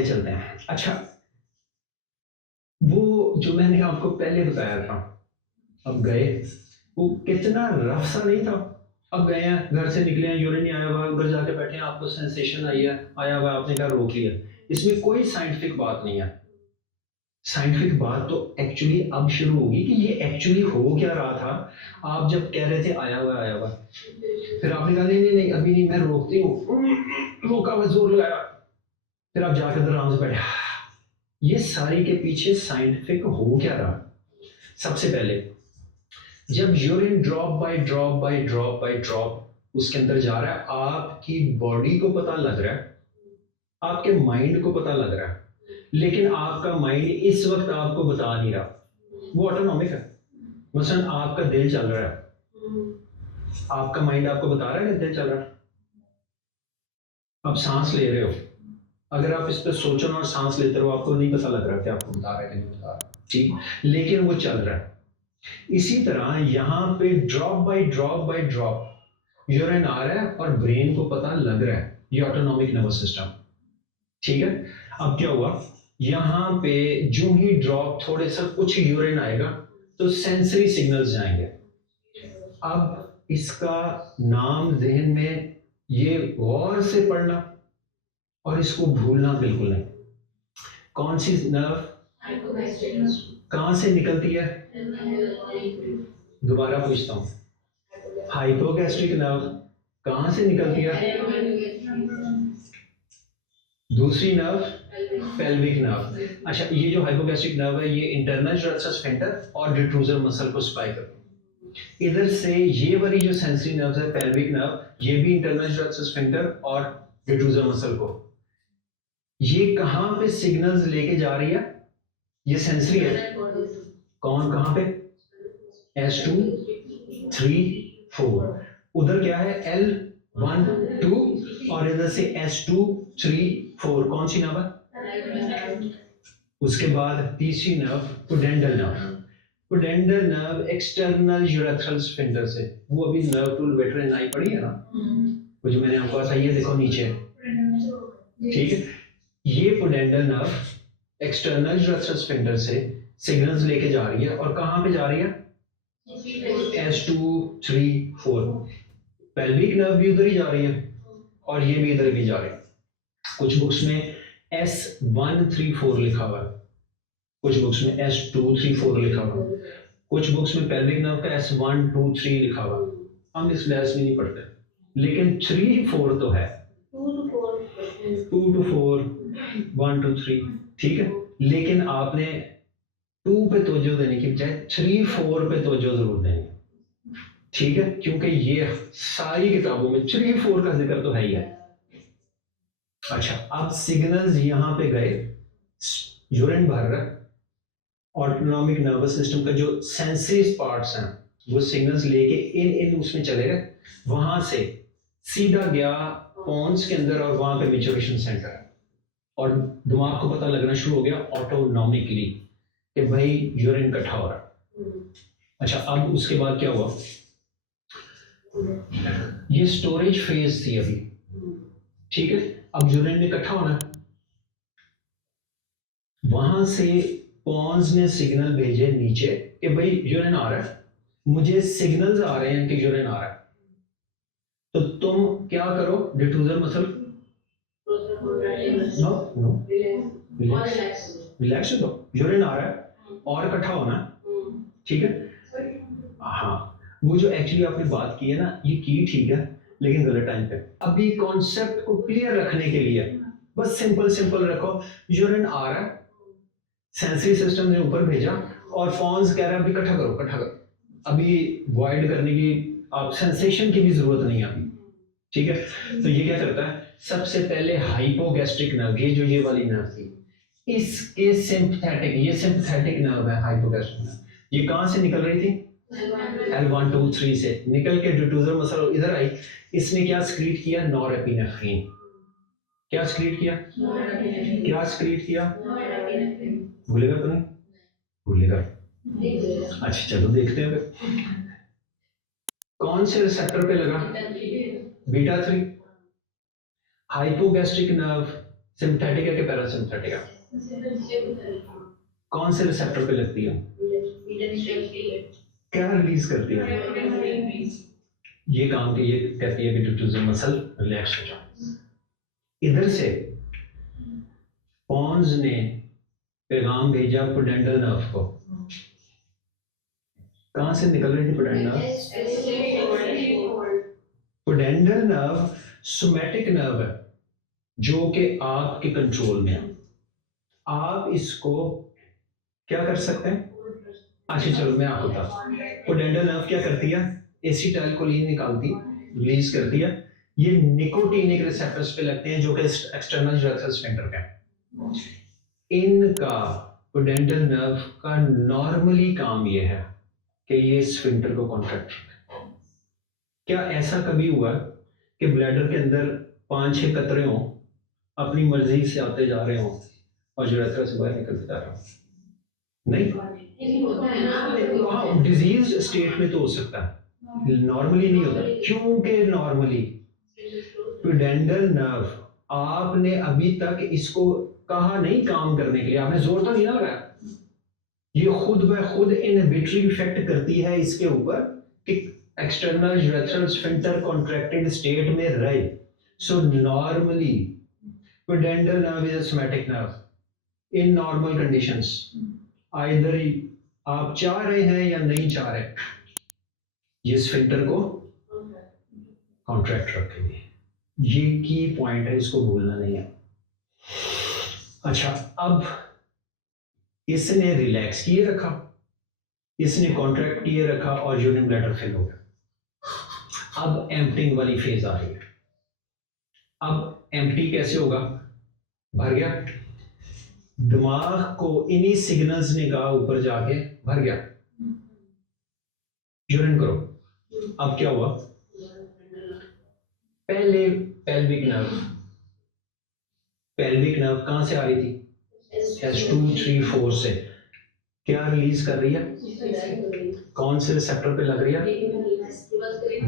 आगे चलते हैं। अच्छा, वो जो मैंने आपको पहले बताया था, अब गए, वो कितना रफ सा नहीं था। अब गए हैं, घर से निकले हैं, यूरिन नहीं आया हुआ, उधर जाके बैठे हैं, आपको सेंसेशन आई है, आया हुआ है, आपने कहा रोक लिया। इसमें कोई साइंटिफिक बात नहीं है। साइंटिफिक बात तो एक्चुअली अब शुरू होगी कि ये एक्चुअली हो क्या रहा था। आप जब कह रहे थे आया हुआ आया हुआ, फिर आपने कहा नहीं नहीं नहीं अभी नहीं, मैं रोकती हूँ, रोका हुआ, जोर लगाया, फिर आप जाकर उधर आराम से बैठे। ये सारी के पीछे साइंटिफिक हो क्या रहा। सबसे पहले जब urine drop by drop by drop by drop उसके अंदर जा रहा है, आपकी बॉडी को पता लग रहा है, आपके माइंड को पता लग रहा है, लेकिन आपका माइंड इस वक्त आपको बता नहीं रहा, वो ऑटोनॉमिक है। मसलन आपका दिल चल रहा है, आपका माइंड आपको बता रहा है कि दिल चल रहा है। आप सांस ले रहे हो, अगर आप इस पर सोचो ना और सांस लेते रहो, आपको नहीं पता लग रहा कि आपको बता रहा है कि नहीं बता रहा, ठीक, लेकिन वो चल रहा है। इसी तरह यहाँ पे ड्रॉप बाय ड्रॉप यूरिन आ रहा है और ब्रेन को पता लग रहा है, ये ऑटोनॉमिक नर्वस सिस्टम, ठीक है। अब क्या हुआ, यहाँ पे जो ही ड्रॉप थोड़े सा कुछ यूरिन आएगा तो सेंसरी सिग्नल्स जाएंगे। अब इसका नाम जहन में ये गौर से पढ़ना और इसको भूलना बिल्कुल नहीं। कौन सी नर्व कहां से निकलती है, दोबारा पूछता हूँ, हाइपोगैस्ट्रिक नर्व कहां से निकलती है, दूसरी नर्व पेल्विक नर्व। अच्छा, ये जो हाइपोगैस्ट्रिक नर्व है ये इंटरनल यूरेथ्रल स्फिंक्टर और डिफ्यूजर मसल को सप्लाई करती है। इधर से ये वाली जो सेंसरी नर्व है पेल्विक नर्व, ये भी इंटरनल यूरेथ्रल स्फिंक्टर और डिफ्यूजर मसल को, ये कहां पे सिग्नल्स लेके जा रही है, ये सेंसरी है। कौन कहां पे, S2 3 4, उधर क्या है L1 2 और इधर से S2 3 4, कौन सी नर्व है। उसके बाद तीसरी nerve pudendal nerve. Pudendal nerve external urethral sphincter से, वो अभी नर्व टूल वेटरन आई पड़ी है ना, वो जो मैंने आपको बताया, ये देखो नीचे, ठीक है। ये pudendal nerve external urethral sphincter से सिग्नल्स लेके जा रही है और कहां पे जा रही है, S2 3 4। पेल्विक नर्व भी उधर ही जा रही है और ये भी इधर भी जा रही है। कुछ बुक्स में S1 3 4 लिखा हुआ है, कुछ बुक्स में S2 3 4 लिखा हुआ है, कुछ बुक्स में पेल्विक नर्व का S1 2 3 लिखा हुआ है। हम इस लैस में नहीं पढ़ते, लेकिन 3 4 तो है, 2 to 4 1 to 3, ठीक है। लेकिन आपने 2 पे तवज्जो देने की बजाय 3 4 पे तवज्जो जरूर देनी, ठीक है, क्योंकि ये सारी किताबों में 3 4 का जिक्र तो है ही है। अच्छा, अब सिग्नल्स यहां पे गए, यूरिन भर रहा है, ऑटोनॉमिक नर्वस सिस्टम का जो सेंसरी पार्ट्स हैं वो सिग्नल्स लेके इन उसमें चले गए, वहां से सीधा गया पॉन्स के अंदर और वहां पे मैच्योरेशन सेंटर है और दिमाग को पता लगना शुरू हो गया ऑटोनॉमिकली कि भाई यूरिन इकट्ठा हो रहा है। अच्छा, अब उसके बाद क्या हुआ, ये स्टोरेज फेज थी अभी, ठीक है। अब यूरिन में इकट्ठा होना है, वहां से पॉन्स ने सिग्नल भेजे नीचे कि भाई यूरिन आ रहा है, मुझे सिग्नल्स आ रहे हैं कि यूरिन आ रहा है, तो तुम क्या करो, diffuser muscle no no relax दो, यूरिन आ रहा है और इकट्ठा होना है, ठीक है। हाँ, वो जो एक्चुअली आपने बात की है ना, ये की ठीक है लेकिन गलत टाइम पे। अभी कॉन्सेप्ट को क्लियर रखने के लिए बस सिंपल सिंपल रखो, यूरिन आ रहा है, सेंसरी सिस्टम ने ऊपर भेजा और फॉन्स कह रहा है अभी इकट्ठा करो इकट्ठा करो, अभी वॉइड करने की आप सेंसेशन की भी जरूरत नहीं है अभी, ठीक है। तो ये क्या करता है, सबसे पहले हाइपोगैस्ट्रिक नर्व, ये जो ये वाली नर्व थी, इसके सिंपैथेटिक, ये सिंपैथेटिक नर्व है हाइपोगैस्ट्रिक नर्व, ये कहां से निकल रही थी, L1 2 3 से निकल के डिफ्यूजर मसल इधर आई, इसने क्या स्क्रीट किया, नॉरएपिनेफ्रिन। क्या स्क्रीट किया, क्या स्क्रीट किया, भूलेगा तो नहीं, भूलेगा। अच्छा चलो देखते हैं फिर, कौन से रिसेप्टर पे लगा, बीटा 3। हाइपोगैस्ट्रिक नर्व सिंपैथेटिक है कि पैरासिम्पैथेटिक है? कौन से रिसेप्टर पे लगती है? क्या रिलीज करती है? ये काम की, ये कहती है कि डिफ्यूजर मसल रिलैक्स हो जाए। इधर से पॉन्स ने पैगाम भेजा पुडेंडल नर्व को। कहां से निकल रही थी pudendal nerve? Pudendal nerve somatic nerve है जो कि आपके कंट्रोल में है। आप इसको क्या कर सकते हैं? अच्छा चलो मैं आपको बताता हूँ। पुडेंडल नर्व क्या करती है? एसिटाइलकोलिन निकालती, रिलीज करती है। ये निकोटीनिक रिसेप्टर्स पे लगते हैं जो कि एक्सटर्नल यूरेथ्रल स्फिंक्टर पे हैं। इनका पुडेंडल नर्व का नॉर्मली काम ये है कि ये स्फिंक्टर को कॉन्ट्रैक्ट रखे। क्या ऐसा कभी हुआ कि ब्लैडर के अंदर 5-6 कतरे हों, अपनी मर्जी से आते जा रहे हों और यूरेथ्रा से बाहर निकलते जा रहे हों? नहीं। हाँ, डिजीज स्टेट में तो हो सकता है, नॉर्मली नहीं होता। क्योंकि नॉर्मली पुडेंडल नर्व, आपने अभी तक इसको कहा नहीं काम करने के लिए, आपने जोर तो नहीं ना लगाया। ये खुद ब खुद इनहिबिटरी इफेक्ट करती है इसके ऊपर कि external urethral sphincter contracted state में रहे। So normally pudendal nerve is a somatic nerve in normal conditions. Either आप चाह रहे हैं या नहीं चाह रहे, ये स्फिंक्टर को कॉन्ट्रैक्ट रखेंगे। ये की पॉइंट है, इसको भूलना नहीं है। अच्छा, अब इसने रिलैक्स किए रखा, इसने कॉन्ट्रैक्ट किए रखा और यूरिन ब्लैडर फिल हो गया। अब एम्प्टिंग वाली फेज आ रही है। अब एम्प्टी कैसे होगा? भर गया, दिमाग को इन्हीं सिग्नल्स ने कहा ऊपर जाके भर गया, यूरिन करो। अब क्या हुआ? पहले पेल्विक नर्व कहां से आ रही थी? S2, 3, 4 से। क्या रिलीज कर रही है? कौन से रिसेप्टर पे लग रही है?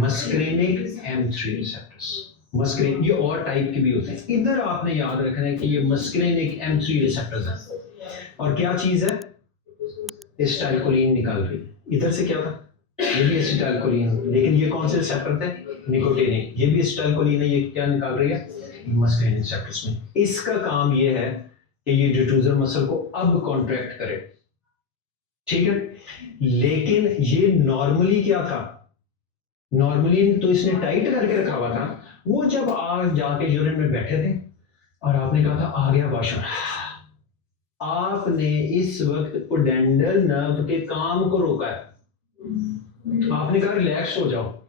Muscarinic M3 receptors. मस्क्रेन, ये और टाइप के भी होते हैं। इधर आपने याद रखना है कि ये मस्क्रेनिक M3 रिसेप्टर्स हैं। और क्या चीज है? एसिटाइलकोलिन निकाल रही है। इधर से क्या था? ये भी एसिटाइलकोलिन, लेकिन ये कौन से रिसेप्टर थे? निकोटीनिक। ये भी एसिटाइलकोलिन है, ये क्या निकाल रही है? मस्क्रेनिक रिसेप्टर्स में। इसका काम ये है कि ये डिफ्यूजर मसल को अब कॉन्ट्रैक्ट करे, ठीक है। लेकिन ये नॉर्मली क्या था? नॉर्मली तो इसने टाइट करके रखा हुआ था। वो जब आज जाके यूरिन में बैठे थे और आपने कहा था आ गया वॉशरूम, आपने इस वक्त पुडेंडल नर्व के काम को रोका है। आपने कहा रिलैक्स हो जाओ।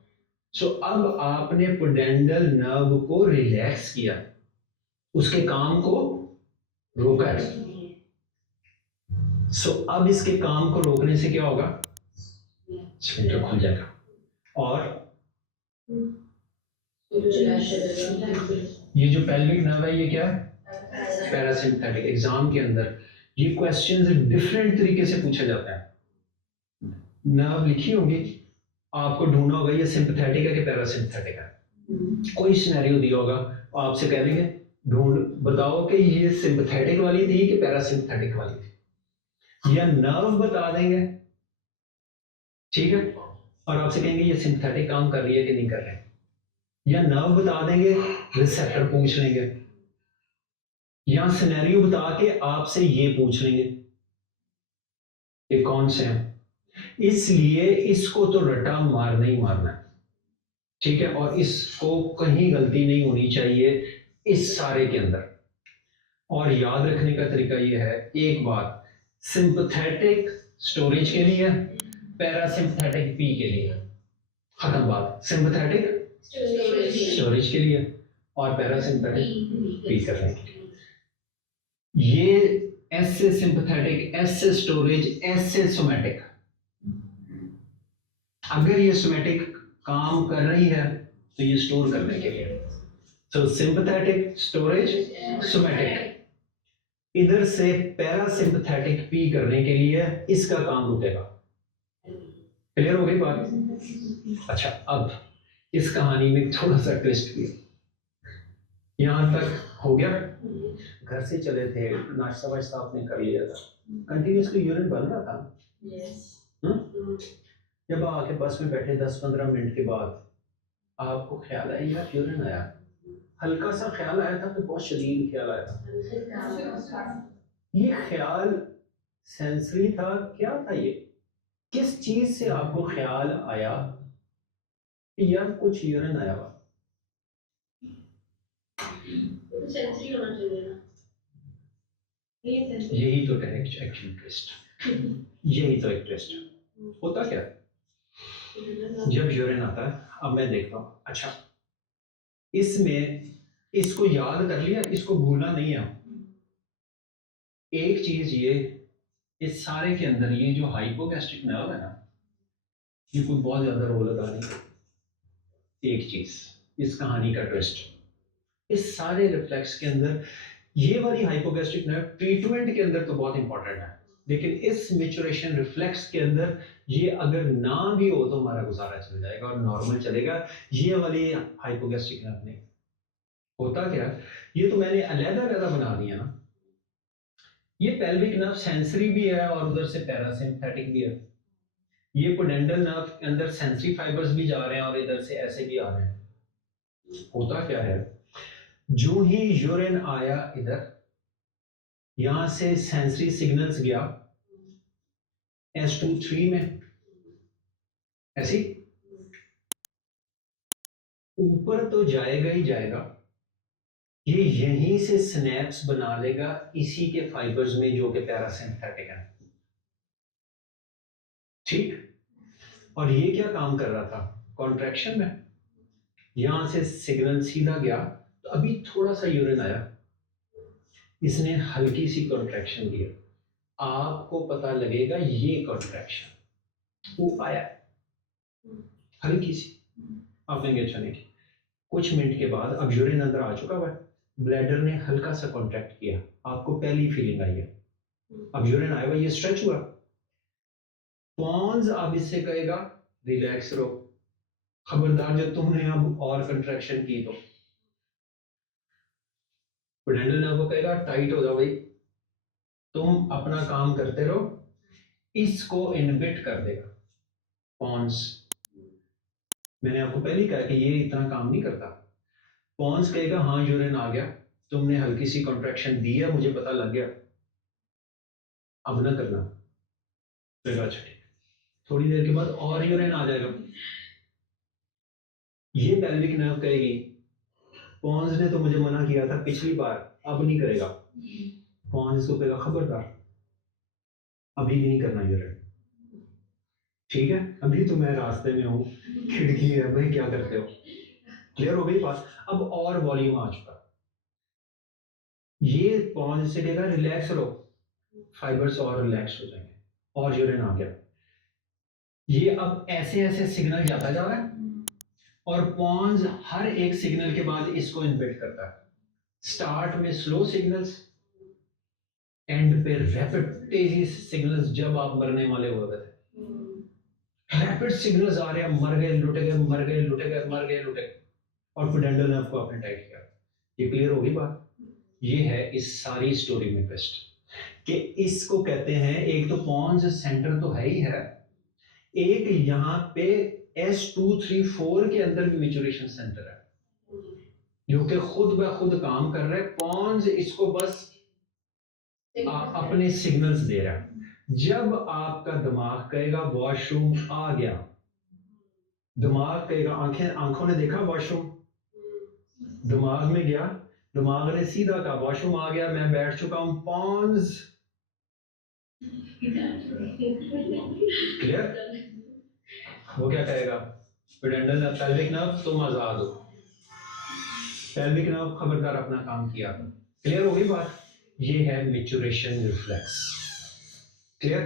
सो अब आपने पुडेंडल नर्व को रिलैक्स किया, उसके काम को रोका है। सो अब इसके काम को रोकने से क्या होगा? स्फिंक्टर खुल जाएगा। और ये जो पेल्विक नर्व है ये क्या है? पैरासिम्पैथेटिक। एग्जाम के अंदर ये क्वेश्चंस डिफरेंट तरीके से पूछे जाते हैं। नर्व लिखी होंगी, आपको ढूंढना होगा ये सिंपैथेटिक है कि पैरासिम्पैथेटिक है। कोई सिनेरियो दिया होगा, आपसे कह देंगे ढूंढ बताओ कि ये सिंपैथेटिक वाली थी कि पैरासिम्पैथेटिक वाली थी, या नर्व बता देंगे, ठीक है, और आपसे कहेंगे ये सिंपैथेटिक काम कर रही है कि नहीं कर रही, या नर्व बता देंगे, रिसेप्टर पूछ लेंगे, या सिनेरियो बता के आपसे ये पूछ लेंगे कि कौन से हैं। इसलिए इसको तो रटा मारना ही मारना है, ठीक है, और इसको कहीं गलती नहीं होनी चाहिए इस सारे के अंदर। और याद रखने का तरीका यह है, एक बात, सिंपैथेटिक स्टोरेज के लिए, पैरासिम्पैथेटिक पी के लिए, खत्म बात। सिंपैथेटिक स्टोरेज के लिए और पैरासिम्पैथेटिक पी करने के लिए। ये एस से सिंपैथेटिक, एस से स्टोरेज, एस से सोमैटिक। अगर ये सोमैटिक काम कर रही है तो ये स्टोर करने के लिए, तो सिंपैथेटिक, स्टोरेज, सोमैटिक। इधर से पैरासिम्पैथेटिक पी करने के लिए इसका काम रुकेगा। क्लियर हो गई बात? अच्छा, अब इस कहानी में थोड़ा सा ट्विस्ट किया, यहां तक हो गया? घर से चले थे, नाश्ता वाश्ता आपने कर लिया था, कंटिन्यूसली यूरिन बन रहा था। हम्म? जब आके बस में बैठे 10-15 मिनट के बाद आपको ख्याल आया यार यूरिन आया, हल्का सा ख्याल आया था तो बहुत शदीद ख्याल आया था, ये ख्याल सेंसरी था, क्या था ये, किस चीज से आपको ख्याल आया कि यार कुछ यूरिन आया हुआ? सेंसरी होना चाहिए ना, यही तो है एक्चुअल ट्विस्ट, यही तो एक ट्विस्ट है। होता क्या जब यूरिन आता है, अब मैं देखता हूँ, अच्छा इसमें इसको याद कर लिया, इसको भूलना नहीं है। एक चीज ये, इस सारे के अंदर ये जो हाइपोगैस्ट्रिक नर्व है ना, ये कोई बहुत ज्यादा रोल अदा नहीं करता। एक चीज, इस कहानी का ट्विस्ट, इस सारे रिफ्लेक्स के अंदर ये वाली हाइपोगैस्ट्रिक नर्व ट्रीटमेंट के अंदर तो बहुत इंपॉर्टेंट है, लेकिन इस मेचुरेशन रिफ्लेक्स के अंदर ये अगर ना भी हो तो हमारा गुजारा चल जाएगा और नॉर्मल चलेगा। ये वाली हाइपोगैस्ट्रिक नर्व नहीं होता क्या, ये तो मैंने अलग-अलग बना दिया ना, ये पेल्विक नर्व सेंसरी भी है और उधर से पैरासिम्पैथिक भी है, ये पोडेंटल नर्व के अंदर सेंसरी फाइबर्स भी जा रहे हैं और इधर से ऐसे भी आ रहे हैं। होता क्या है, जो ही यूरिन आया इधर, यहां से सेंसरी सिग्नल्स गया S23 में, ऐसी ऊपर तो जाएगा ही जाएगा, ये यहीं से स्नैप्स बना लेगा इसी के फाइबर्स में जो कि पैरासिम्पैथिक है, ठीक। और ये क्या काम कर रहा था, कॉन्ट्रैक्शन में, यहां से सिग्नल सीधा गया, तो अभी थोड़ा सा यूरिन आया, इसने हल्की सी कॉन्ट्रैक्शन दिया, आपको पता लगेगा ये कॉन्ट्रैक्शन वो आया हल्की सी, आपने अच्छा नहीं की, कुछ मिनट के बाद अब यूरिन अंदर आ चुका हुआ है, ब्लैडर ने हल्का सा कॉन्ट्रैक्ट किया, आपको पहली फीलिंग आई है, अब यूरिन आया हुआ, ये स्ट्रेच हुआ, पॉन्स अब इससे कहेगा रिलैक्स रहो, खबरदार जब तुमने अब और कंट्रैक्शन की तो पोडेंटल नर्व को कहेगा टाइट हो जाओ भाई, तुम अपना काम करते रहो, इसको इनहिबिट कर देगा पॉन्स। मैंने आपको पहले ही कहा कि ये इतना काम नहीं करता, पॉन्स कहेगा हाँ यूरिन आ गया, तुमने हल्की सी कॉन्ट्रैक्शन दी है, मुझे पता लग गया, अब ना करना, कहेगा अच्छा ठीक, थोड़ी देर के बाद और यूरिन आ जाएगा, ये पेल्विक नर्व कहेगी पॉन्स ने तो मुझे मना किया था पिछली बार, अब नहीं करेगा, पॉन्स को कहेगा खबरदार अभी भी नहीं करना यूरिन, ठीक है अभी तो मैं रास्ते में हूँ, खिड़की है भाई, क्या करते हो, क्लियर हो गई बात। अब और वॉल्यूम आ चुका, ये पॉन्स से कहेगा रिलैक्स रहो, फाइबर्स और रिलैक्स हो जाएंगे, और यूरिन आ गया, ये अब ऐसे ऐसे सिग्नल जाता जा रहा है, और पॉन्स हर एक सिग्नल के बाद इसको इनबिट करता है, स्टार्ट में स्लो सिग्नल्स, एंड पे रैपिड तेजी सिग्नल्स, जब आप मरने वाले हो गए थे, रैपिड सिग्नल्स आ रहे हैं, मर गए लुटे गए, मर गए लुटे गए, मर गए लुटे गए, और पोडेंटल नर्व को आपने टाइट किया, ये क्लियर होगी बात। ये है इस सारी स्टोरी में ट्विस्ट, कि इसको कहते हैं, एक तो पॉन्स सेंटर तो है ही है, एक यहाँ पे S234 के अंदर भी मैच्योरेशन सेंटर है, जो कि खुद ब खुद काम कर रहा है, पॉन्स इसको बस अपने सिग्नल्स दे रहा है, जब आपका दिमाग कहेगा वॉशरूम आ गया, दिमाग कहेगा, आंखों ने देखा वॉशरूम, दिमाग में गया, दिमाग ने सीधा कहा वॉशरूम आ गया, मैं बैठ चुका हूं, पॉन्स, क्लियर, वो क्या कहेगा, पेडेंटल नर्व, पेल्विक नर्व तुम आजाद हो, पेल्विक नर्व खबरदार अपना काम किया, क्लियर हो गई बात। ये है मैच्योरेशन रिफ्लेक्स, क्लियर।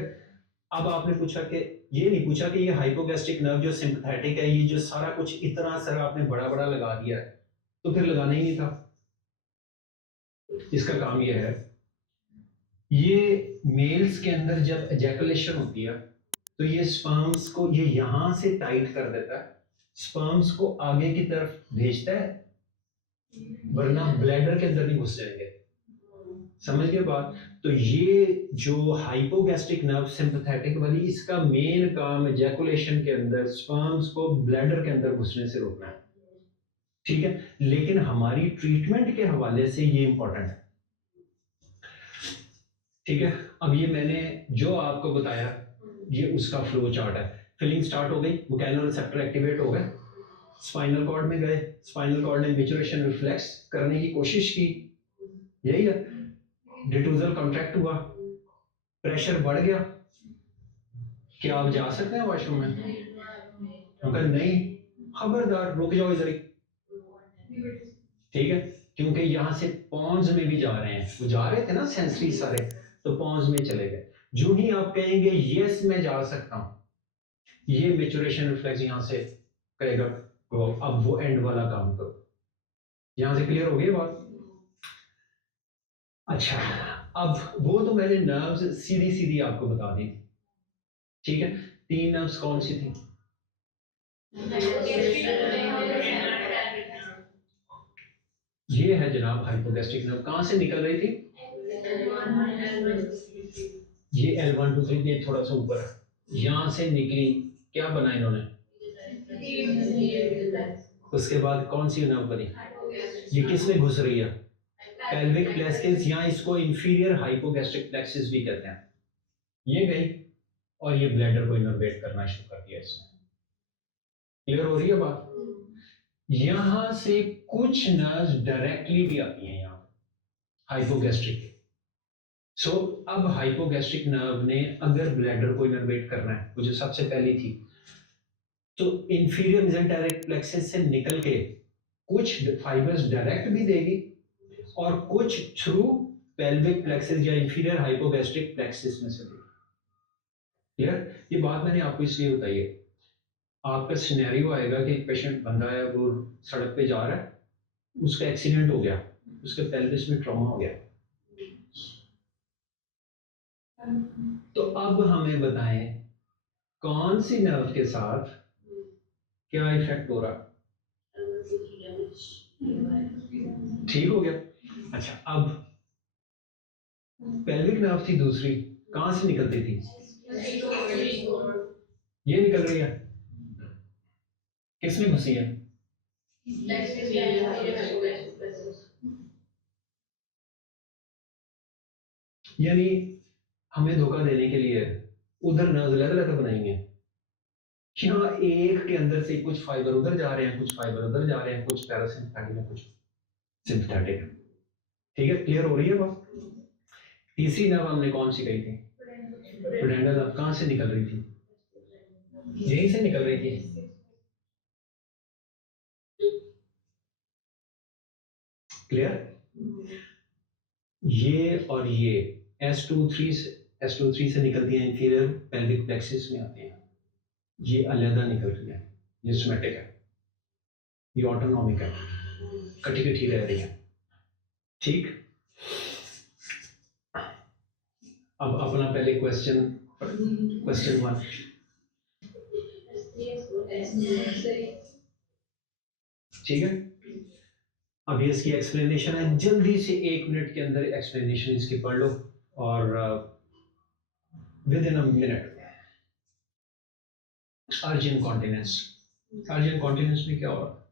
अब आपने पूछा कि, ये नहीं पूछा कि ये हाइपोगैस्ट्रिक नर्व जो सिंपैथेटिक है, ये जो सारा कुछ इतना असर आपने बड़ा बड़ा लगा दिया है, तो फिर लगाना ही नहीं था, इसका काम ये है, ये मेल्स के अंदर जब एजैकुलेशन होती है तो ये स्पर्म्स को ये यहां से टाइट कर देता है, स्पर्म्स को आगे की तरफ भेजता है, वरना ब्लैडर के अंदर नहीं घुस जाएंगे। समझ गए बात? तो ये जो हाइपोगैस्ट्रिक नर्व सिंपैथेटिक वाली, इसका मेन काम एजैकुलेशन के अंदर स्पर्म्स को ब्लैडर के अंदर घुसने से रोकना है, ठीक है। लेकिन हमारी ट्रीटमेंट के हवाले से ये इंपॉर्टेंट है, ठीक है। अब ये मैंने जो आपको बताया ये उसका फ्लो चार्ट है। फिलिंग स्टार्ट हो गई, मैकेनो रिसेप्टर एक्टिवेट हो गए, स्पाइनल कॉर्ड में गए, स्पाइनल कॉर्ड ने मैच्योरेशन रिफ्लेक्स करने की कोशिश की, यही है। डिटूजल कॉन्ट्रैक्ट हुआ, प्रेशर बढ़ गया, क्या आप जा सकते हैं वॉशरूम में? अगर नहीं, खबरदार रुक जाओ इधर ही, ठीक है। क्योंकि यहाँ से पॉन्स में भी जा रहे हैं, वो जा रहे थे ना सेंसरी सारे, तो पॉन्स में चले गए। जो ही आप कहेंगे यस मैं जा सकता हूँ, ये मैच्योरेशन रिफ्लेक्स यहाँ से कहेगा अब वो एंड वाला काम करो। यहाँ से क्लियर हो गई बात? अच्छा, अब वो तो मैंने नर्व्स सीधी सीधी आपको बता दी, ठीक है। 3 नर्व्स कौन सी थी? ये है जनाब हाइपोगैस्ट्रिक नर्व, कहां से निकल रही थी? ये L1 2 3, ये थोड़ा सा ऊपर है, यहां से निकली, क्या बना इन्होंने? उसके बाद कौन सी नर्व बनी? ये किस में घुस रही है? पेल्विक प्लेक्सिस, या इसको इंफीरियर हाइपोगैस्ट्रिक प्लेक्सिस भी कहते हैं। ये गई और ये ब्लैडर को इनर्वेट करना शुरू कर दिया इसने। क्लियर हो रही है बात? यहां से कुछ नर्व्स डायरेक्टली भी आती हैं यहाँ हाइपोगैस्ट्रिक। सो अब हाइपोगैस्ट्रिक नर्व ने अगर ब्लैडर को इनर्वेट करना है, वो जो सबसे पहली थी, तो इंफीरियर मेसेंटेरिक प्लेक्सस से निकल के कुछ फाइबर्स डायरेक्ट भी देगी और कुछ थ्रू पेल्विक प्लेक्सस या इंफीरियर हाइपोगैस्ट्रिक प्लेक्सस में से देगी। क्लियर? ये बात मैंने आपको इसलिए बताई है, आपका सिनेरियो आएगा कि एक पेशेंट बंदा है, वो सड़क पे जा रहा है, उसका एक्सीडेंट हो गया, उसके पेल्विस में ट्रॉमा हो गया, तो अब हमें बताएं कौन सी नर्व के साथ क्या इफेक्ट हो रहा? ठीक हो गया। अच्छा, अब पेल्विक नर्व थी दूसरी, कहां से निकलती थी? ये निकल रही है, किसमें घुसी है? यानी हमें धोखा देने के लिए उधर नर्व अलग अलग बनाएंगे, यहाँ एक के अंदर से कुछ फाइबर उधर जा रहे हैं, कुछ फाइबर उधर जा रहे हैं, कुछ पैरासिम्पैथेटिक है, कुछ सिंपैथेटिक है, ठीक है। क्लियर हो रही है बात? तीसरी नर्व हमने कौन सी कही थी? पुडेंडल नर्व, कहां से निकल रही थी? यहीं से निकल रही थी। क्लियर? ये और ये S23 से निकलती है, इंफीरियर पेल्विक प्लेक्सिस में आती है, ये अलग निकल रही है, ये सोमैटिक है, ये ऑटोनॉमिक है, कटी कटी रह रही है, ठीक। अब अपना पहले क्वेश्चन 1, ठीक है। अब ये इसकी एक्सप्लेनेशन है, जल्दी से 1 मिनट के अंदर एक्सप्लेनेशन इसकी पढ़ लो और with in a minute. Urgent continence, urgent continence में क्या होगा?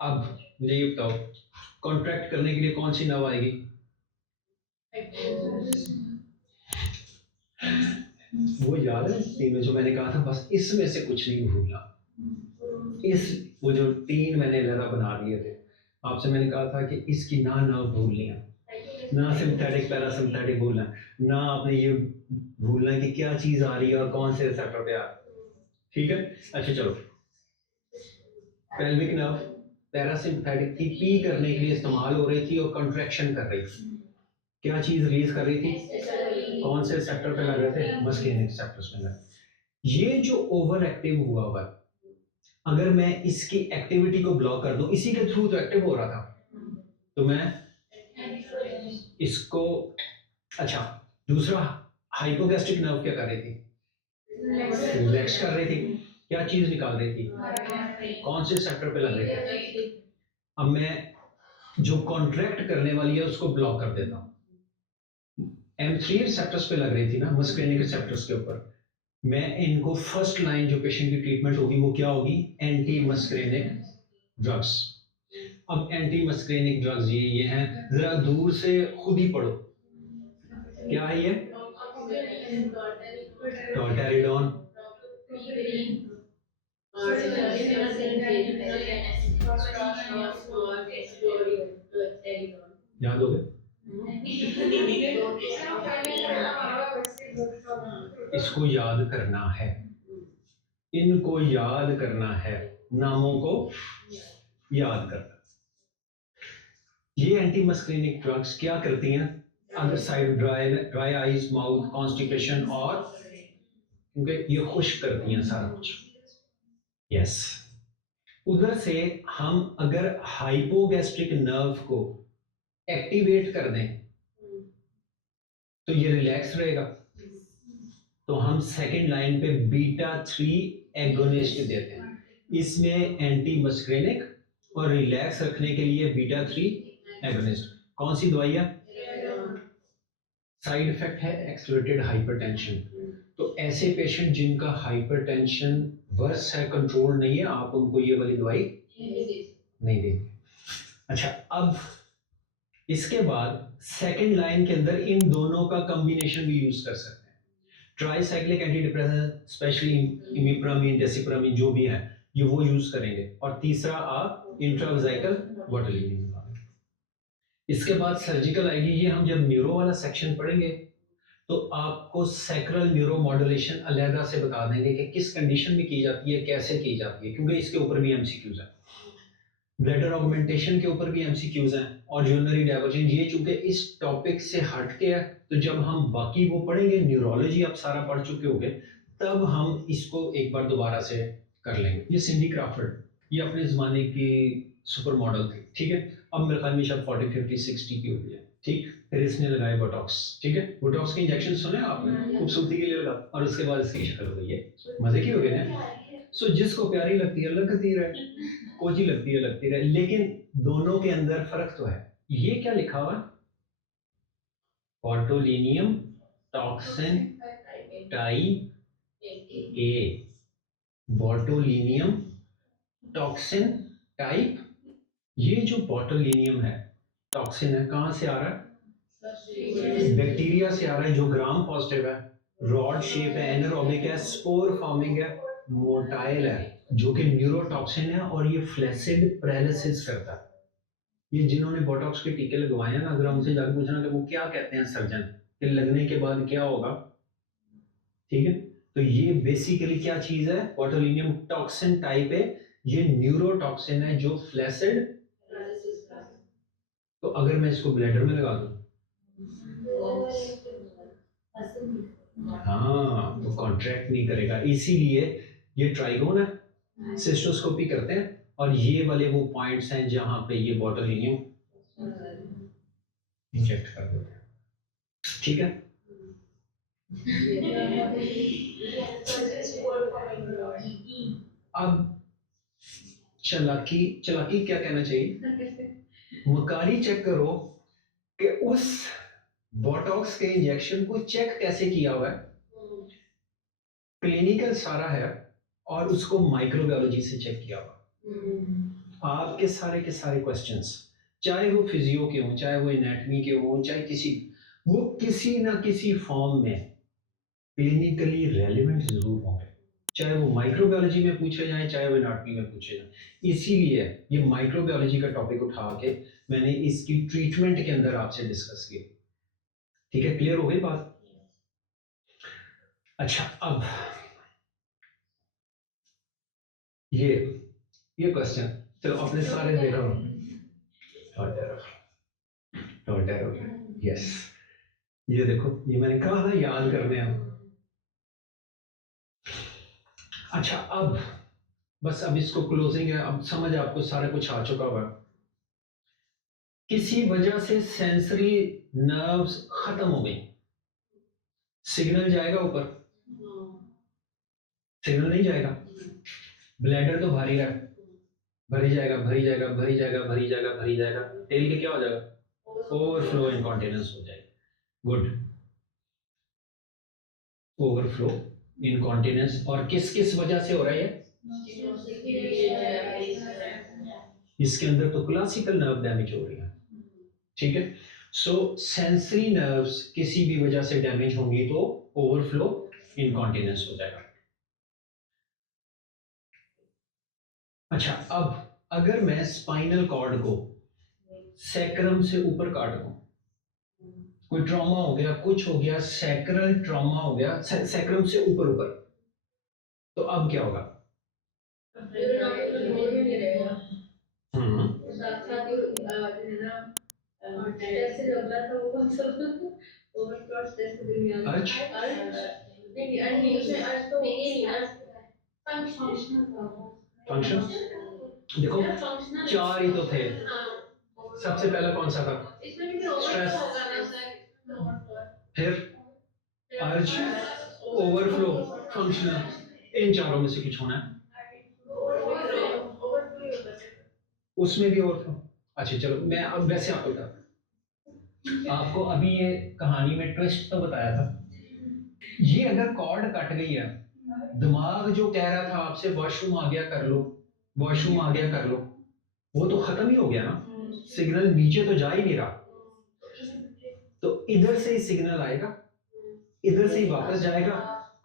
अब मुझे ये बताओ, कॉन्ट्रैक्ट करने के लिए कौन सी नर्व आएगी? वो याद है तीन में जो मैंने कहा था, बस इसमें से कुछ नहीं भूलना। इस वो जो 3 मैंने लगा बना दिए थे आपसे, मैंने कहा था कि इसकी ना नर्व भूलनी है, ना सिंपैथेटिक पैरासिम्पैथेटिक भूलना, ना आपने ये भूलना कि क्या चीज आ रही है और कौन से रिसेप्टर पे आ रही है, ठीक है। अच्छा चलो, पेल्विक नर्व पैरासिम्पैथेटिक थी, पी करने के लिए इस्तेमाल हो रही थी और कंट्रैक्शन कर रही थी, क्या चीज रिलीज कर रही थी? कौन से सेक्टर पे लग रहे थे? मस्कुलिन रिसेप्टर्स में लग। ये जो ओवर एक्टिव हुआ हुआ, अगर मैं इसकी एक्टिविटी को ब्लॉक कर दूं, इसी के थ्रू तो एक्टिव हो रहा था, तो मैं इसको, अच्छा दूसरा हाइपोगैस्ट्रिक नर्व क्या कर रही थी? रिलैक्स कर रही थी, क्या चीज निकाल रही थी, कौन से सेक्टर पे लग रही थी। अब मैं जो कॉन्ट्रैक्ट करने वाली है उसको ब्लॉक कर देता हूँ। M3 रिसेप्टर्स पे लग रही थी ना, मस्कुलिनिक रिसेप्टर्स के ऊपर। मैं इनको फर्स्ट लाइन जो पेशेंट की ट्रीटमेंट होगी वो क्या होगी, एंटी मस्कुलिनिक ड्रग्स। अब एंटी मस्कुलिनिक ड्रग्स ये हैं, जरा दूर से खुद ही पढ़ो, क्या है ये, डोल्टेरिडोन, याद हो गए, इसको याद करना है, इनको याद करना है, नामों को याद करना। ये एंटी मस्कुलिनिक ड्रग्स क्या करती हैं, other side dry eyes, mouth, constipation, और क्योंकि ये खुश्क करती हैं सारा कुछ। यस, उधर से हम अगर हाइपोगैस्ट्रिक नर्व को एक्टिवेट कर दें तो ये रिलैक्स रहेगा, तो हम सेकंड लाइन पे बीटा 3 एगोनिस्ट देते हैं। इसमें एंटी मस्कुलिनिक और रिलैक्स रखने के लिए बीटा 3 एगोनिस्ट। कौन सी दवाई है, साइड इफेक्ट है एक्सेलरेटेड हाइपरटेंशन। तो ऐसे पेशेंट जिनका हाइपरटेंशन वर्स है, कंट्रोल नहीं है, आप उनको ये वाली दवाई नहीं देंगे। अच्छा, अब इसके बाद सेकंड लाइन के अंदर इन दोनों का कॉम्बिनेशन भी यूज कर सकते हैं। ट्राइसाइक्लिक एंटी डिप्रेसेंट, स्पेशली इमिप्रामिन, डेसिप्रामिन जो भी है, ये वो यूज करेंगे। और तीसरा आप इंट्रावेसिकल बोटुलिनियम। इसके बाद सर्जिकल आएगी, ये हम जब न्यूरो वाला सेक्शन पढ़ेंगे तो आपको सैक्रल न्यूरो मॉड्यूलेशन अलहदा से बता देंगे कि किस कंडीशन में की जाती है, कैसे की जाती है, क्योंकि इसके ऊपर भी एमसीक्यूज है। ब्लैडर ऑगमेंटेशन के ऊपर भी एमसीक्यूज हैं, और यूरिनरी डाइवर्जन, ये चूंकि इस टॉपिक से हट के है, तो जब हम बाकी वो पढ़ेंगे, न्यूरोलॉजी आप सारा पढ़ चुके होंगे, तब हम इसको एक बार दोबारा से कर लेंगे। ये सिंडी क्रॉफर्ड, ये अपने जमाने की सुपर मॉडल थी, ठीक है। अब मेरे ख्याल में शायद 40 50 60 की हुई है, ठीक। फिर इसने लगाए बोटॉक्स, ठीक है। बोटॉक्स के इंजेक्शन सुने आपने, खूबसूरती के लिए लगा, और उसके बाद इसकी शक्ल हो गई है, मजे की हो गई ना। सो जिसको प्यारी लगती है लगती रहे, कोची लगती है लगती रहे, लेकिन दोनों के अंदर फर्क तो है। ये क्या लिखा हुआ, botulinum toxin type A, botulinum toxin type. ये जो बोटुलिनियम है, टॉक्सिन है, कहां से आ रहा है, बैक्टीरिया से आ रहा है, जो ग्राम पॉजिटिव है, रॉड शेप है, एनारोबिक है, स्पोर फॉर्मिंग है, मोटाइल है, जो कि न्यूरोटॉक्सिन है, और ये फ्लैसिड पैरालिसिस करता है। ये जिन्होंने बोटॉक्स के टीके लगवाए हैं ना, अगर उनसे जाकर पूछना कि वो क्या कहते हैं सर्जन, कि लगने के बाद क्या होगा, ठीक है। तो ये बेसिकली क्या चीज है, बोटुलिनियम टॉक्सिन टाइप है, ये न्यूरोटॉक्सिन है जो फ्लैसिड। तो अगर मैं इसको ब्लैडर में लगा दूं, हाँ, तो कॉन्ट्रैक्ट नहीं करेगा, इसीलिए ये ट्राइगोन है, सिस्टोस्कोपी करते हैं, और ये वाले वो पॉइंट्स हैं जहां पे ये बोटुलिनियम इंजेक्ट कर देते हैं, ठीक है। अब चालाकी, चालाकी क्या कहना चाहिए, मकारी चेक करो कि उस बोटॉक्स के इंजेक्शन को चेक कैसे किया हुआ है, क्लिनिकल सारा है, और उसको माइक्रोबायोलॉजी से चेक किया हुआ। आपके सारे के सारे क्वेश्चंस, चाहे वो फिजियो के हों, चाहे वो एनाटॉमी के हों, चाहे किसी, वो किसी ना किसी फॉर्म में क्लिनिकली रेलिवेंट जरूर होंगे, चाहे वो माइक्रोबायोलॉजी में पूछे जाए, चाहे वो एनाटॉमी में पूछे जाए। इसीलिए ये माइक्रोबायोलॉजी का टॉपिक उठा के मैंने इसकी ट्रीटमेंट के अंदर आपसे डिस्कस किया, ठीक है। क्लियर हो गई बात। अच्छा, अब ये क्वेश्चन, चलो अपने सारे दे रहा हूँ, यस, ये देखो, ये मैंने कहा था याद करने हैं। अच्छा, अब बस, अब इसको क्लोजिंग है, अब समझ आपको सारा कुछ आ चुका हुआ। किसी वजह से सेंसरी नर्व्स खत्म हो गई, सिग्नल जाएगा ऊपर, सिग्नल नहीं जाएगा, ब्लैडर तो भारी रहा, भरी जाएगा भरी जाएगा भरी जाएगा भरी जाएगा भरी जाएगा, टेल के क्या हो जाएगा, ओवरफ्लो इनकॉन्टिनेंस हो जाएगा। Good, overflow incontinence. और किस किस वजह से हो रहा है इसके अंदर तो क्लासिकल नर्व डैमेज हो रही है, ठीक है। सो सेंसरी नर्व्स किसी भी वजह से डैमेज होंगी तो ओवरफ्लो इनकॉन्टिनेंस हो जाएगा। अच्छा, अब अगर मैं स्पाइनल कॉर्ड को सैक्रम से ऊपर काट दूं, कोई ट्रॉमा हो गया, कुछ हो गया, सैक्रल ट्रॉमा हो गया, सैक्रम से ऊपर ऊपर, तो अब क्या होगा? हम्म, अर्च, फंक्शन, देखो चार ही तो थे, सबसे पहला कौन सा था? स्ट्रेस, फिर अर्ज, ओवरफ्लो, फंक्शनल, इन चारों में से कुछ होना है, उसमें भी ओवरफ्लो। अच्छा चलो, मैं अब वैसे आपको बताता, आपको अभी ये कहानी में ट्विस्ट तो बताया था, ये अगर कॉर्ड कट गई है, दिमाग जो कह रहा था आपसे वॉशरूम आ गया कर लो, वॉशरूम आ गया कर लो, वो तो खत्म ही हो गया ना, सिग्नल नीचे तो जा ही नहीं रहा, तो इधर से ही सिग्नल आएगा, इधर से ही वापस जाएगा,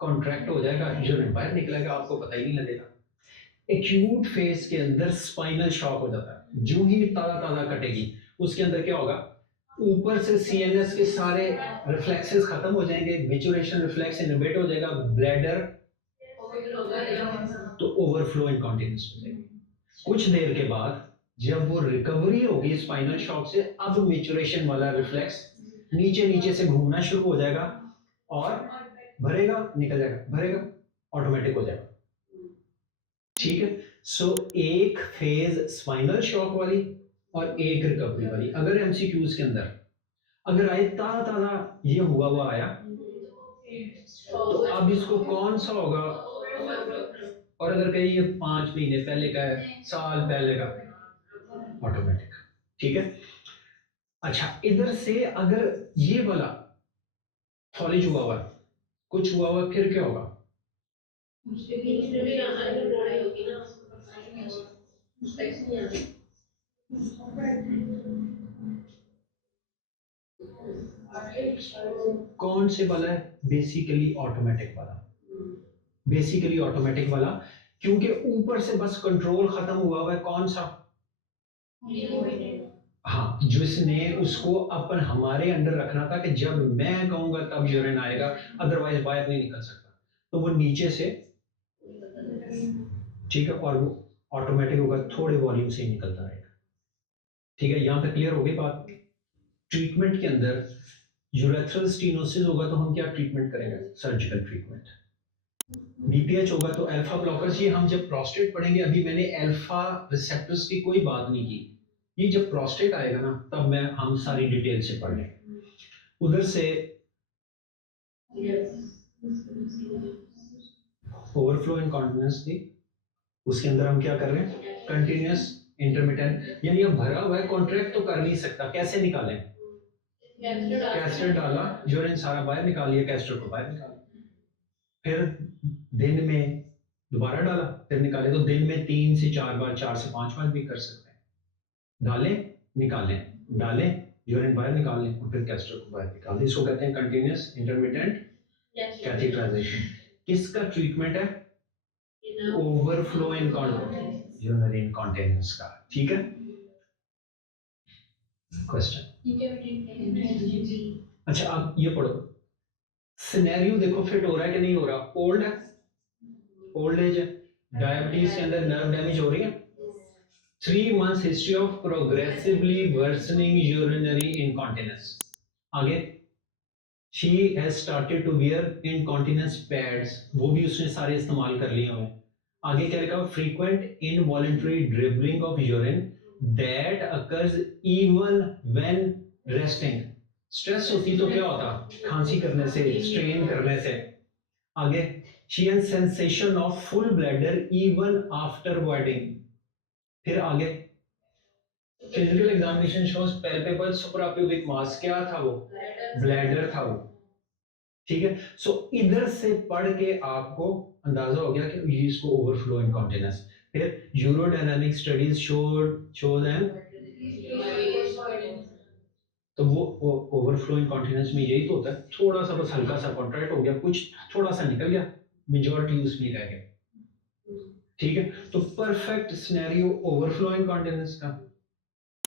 कॉन्ट्रैक्ट हो जाएगा, यूरिन बाहर निकलेगा, आपको पता ही नहीं लगेगा। एक्यूट फेज के अंदर स्पाइनल शॉक हो जाता है, जो ही ताजा ताजा कटेगी उसके अंदर क्या होगा, ऊपर से सीएनएस के सारे रिफ्लेक्सेस खत्म हो जाएंगे, मेचुरेशन रिफ्लेक्स इनहिबिट हो जाएगा, ब्लैडर तो ओवरफ्लो इनकॉन्टिनेंस हो जाएगी। कुछ देर के बाद जब वो रिकवरी होगी स्पाइनल शॉक से, अब मेचुरेशन वाला रिफ्लेक्स नीचे नीचे से घूमना शुरू हो जाएगा और भरेगा निकल जाएगा, भरेगा ऑटोमेटिक हो जाएगा, ठीक है। सो एक फेज स्पाइनल शॉक वाली और एक रिकवरी वाली। अगर एमसीक्यूज के अंदर अगर आए ताजा ताजा ये हुआ आया, तो अब इसको कौन सा होगा, और अगर कहीं ये 5 महीने पहले का है, साल पहले का, ऑटोमेटिक, ठीक है। अच्छा, इधर से अगर ये वाला फॉलेज हुआ कुछ हुआ फिर क्या होगा? कौन से वाला है? बेसिकली ऑटोमेटिक वाला, बेसिकली ऑटोमेटिक वाला, क्योंकि ऊपर से बस कंट्रोल खत्म हुआ है, कौन सा? हाँ, जिसने उसको अपन हमारे अंडर रखना था कि जब मैं कहूंगा तब यूरिन आएगा, अदरवाइज बाहर नहीं निकल सकता, तो वो नीचे से, ठीक है, और वो ऑटोमेटिक होगा, थोड़े वॉल्यूम से ही निकलता रहेगा, ठीक है। यहां तक क्लियर हो गई बात। ट्रीटमेंट के अंदर यूरेथ्रल स्टेनोसिस होगा तो हम क्या ट्रीटमेंट करेंगे? Surgical treatment. बीपीएच होगा तो अल्फा ब्लॉकर्स, ये हम जब प्रोस्टेट पढ़ेंगे, अभी मैंने अल्फा रिसेप्टर्स की कोई बात नहीं की, ये जब प्रोस्टेट आएगा ना तब मैं हम सारी डिटेल से पढ़ लेंगे। उधर से ओवरफ्लो इनकॉन्टिनेंस थी, उसके अंदर हम क्या कर रहे हैं? कंटिन्यूअस इंटरमिटेंट, यानी अब भरा हुआ है, कॉन्ट्रैक्ट तो कर नहीं सकता, कैसे निकालें? कैस्टर डाला, यूरिन सारा बाहर निकाल लिया, कैस्टर को बाहर निकाल, फिर दिन में दोबारा डाला, फिर निकाले, तो दिन में 3 से 4 बार, 4 से 5 बार भी कर सकते हैं, डालें निकालें, डालें यूरिन बाहर निकाल लें और फिर कैस्टर को बाहर निकाल लें, इसको कहते हैं कंटिन्यूअस इंटरमिटेंट कैथेटराइजेशन। किसका ट्रीटमेंट है? ओवरफ्लो इनकॉन्टिनेंस, यूरिनरी इनकॉन्टिनेंस का, ठीक है। क्वेश्चन, अच्छा अब ये पढ़ो, सिनेरियो देखो फिट हो रहा है कि नहीं हो रहा? ओल्ड है, ओल्ड एज है, डायबिटीज के अंदर नर्व डैमेज हो रही है, 3 months history of progressively worsening urinary incontinence, आगे she has started to wear incontinence pads, वो भी उसने सारे इस्तेमाल कर लिए हुए, आगे क्या लिखा? frequent involuntary dribbling of urine that occurs even when resting, stress होती तो क्या होता? खांसी करने से, स्ट्रेन करने से, आगे, she has sensation of full bladder even after voiding. फिर आगे, physical examination shows palpable suprapubic mass, क्या था वो? ब्लैडर था वो। ठीक है, सो इधर से पढ़ के आपको अंदाजा हो गया कि ये इसको ओवरफ्लो इनकॉन्टिनेंस। फिर यूरोडायनामिक स्टडीज शो देम, तो वो ओवरफ्लो इनकॉन्टिनेंस में यही तो होता है, थोड़ा सा बस हल्का सा कॉन्ट्रैक्ट हो गया, कुछ थोड़ा सा निकल गया, मेजॉरिटी उसमें रह गया। ठीक है, तो परफेक्ट सिनेरियो ओवरफ्लो इनकॉन्टिनेंस का।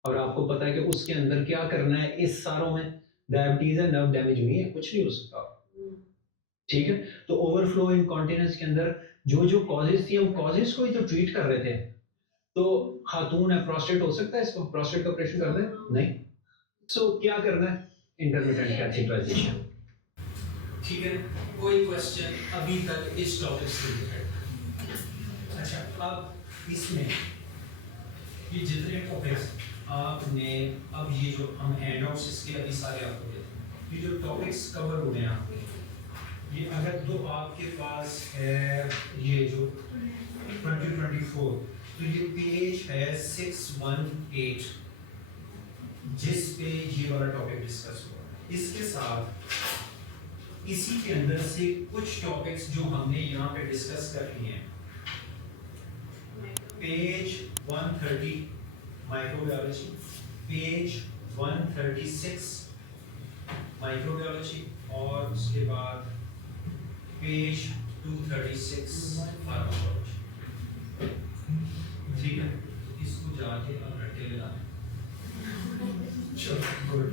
और आपको पता है कि उसके अंदर क्या करना है, इस सारों में डायबिटीज है, नर्व डैमेज हुई है, कुछ नहीं हो सकता। ठीक है, तो ओवरफ्लो इनकॉन्टिनेंस के अंदर जो जो कॉजेज थी, हम कॉजेज को ही तो ट्रीट कर रहे थे। तो खातून है, प्रोस्टेट हो सकता है, इसको प्रोस्टेट का ऑपरेशन कर दें? नहीं। सो क्या करना है? Intermittent catheterization. ठीक है, कोई क्वेश्चन अभी तक इस टॉपिक से रिलेटेड? अच्छा, अब इसमें ये जितने टॉपिक्स आपने, अब ये जो हम हैंडआउट्स इसके अभी सारे आपको देते हैं, ये जो टॉपिक्स कवर हुए हैं आपके, ये अगर तो आपके पास है ये जो 2024, तो ये पेज है 618 जिस पे ये वाला टॉपिक डिस्कस हुआ। इसके साथ इसी के अंदर से कुछ टॉपिक्स जो हमने यहाँ पे डिस्कस कर लिए हैं, पेज 130 माइक्रोबायोलॉजी, पेज 136 माइक्रोबायोलॉजी, और उसके बाद पेज 236 फार्माकोलॉजी। ठीक है, इसको जाके अब रटे लेना। चलो गुड।